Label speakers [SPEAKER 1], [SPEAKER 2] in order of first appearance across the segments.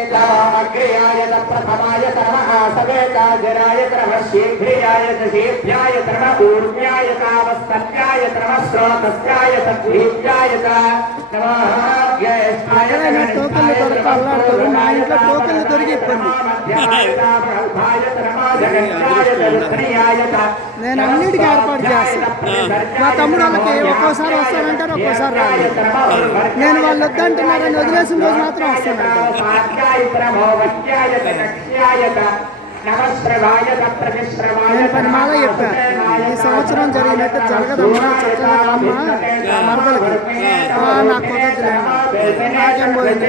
[SPEAKER 1] సంవత్సరేతామగ్రయాయత ప్రథమాయత మహాసవేతాజరాయత
[SPEAKER 2] నమశీఘ్రియాయత శేభ్యాయత నమూర్మ్యాయత వస్తన్యాయత నమశ్రోతస్యాయత భీత్యాయత నమహాగ్యయస్మాయత గణితాయత నమః నేను అన్నిటికీ ఏర్పాటు చేస్తాను నా తమ్ముడు వాళ్ళకి ఒక్కోసారి వస్తానంటారు ఒక్కోసారి రాలేదు నేను వాళ్ళు వద్దంటున్నారని వదిలేసిన రోజు మాత్రం వస్తాను నేను పరిమాల చెప్పా. ఈ సంవత్సరం జరిగినట్టు జరగదమ్మా చక్కగా మరదలకి. నాకు కుదరదు నాకేం పోయింది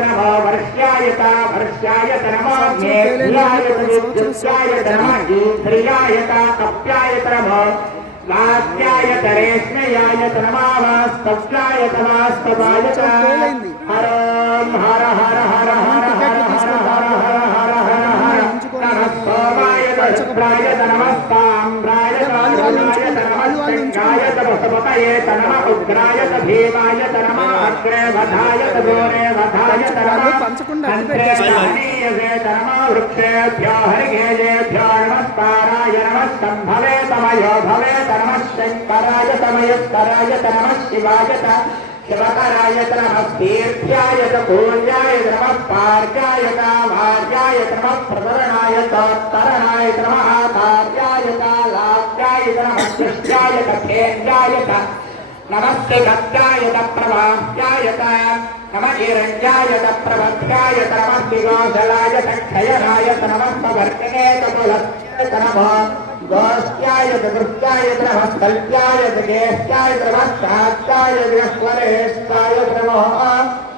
[SPEAKER 1] నమో వర్ష్యాయత వర్ష్యాయత నమో మేఘ్యాయత విద్యుత్యాయత నమః ఈశ్రియాయత కప్యాయత నమో వాక్యాయత రేష్మయాయత నమాస్తవ్యాయత వాస్తవాయత హరం హర హర హర హర హర హర హర హర హర హర శుక్రాయత
[SPEAKER 2] పంచకుండా
[SPEAKER 1] నమస్తంభవే తమయో భవే తమ శంకరాయ తమయత్తరాయ తమ శివాయత శివకరాయత నమస్తీర్థ్యాయత పూర్యాయత నమ పార్గాయత सृष्टायत केन्द्रायत नमस्ते दत्तायत प्रभास्यायत नम हिरण्यायत प्रभद्रायत नमः दिगोदलायत क्षयनायत नमः प्रवर्तने नमः गोष्ट्यायत कृत्यायत नमः स्थल्यायत गेष्ट्यायत नमः शास्त्रायत स्वरेष्ठायत नमः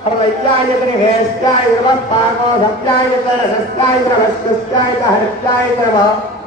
[SPEAKER 1] हृदयायत निवेष्ट्यायत नमः पामो सत्यायत रसस्यायत नमः सुस्यायत हर्त्यायत नमः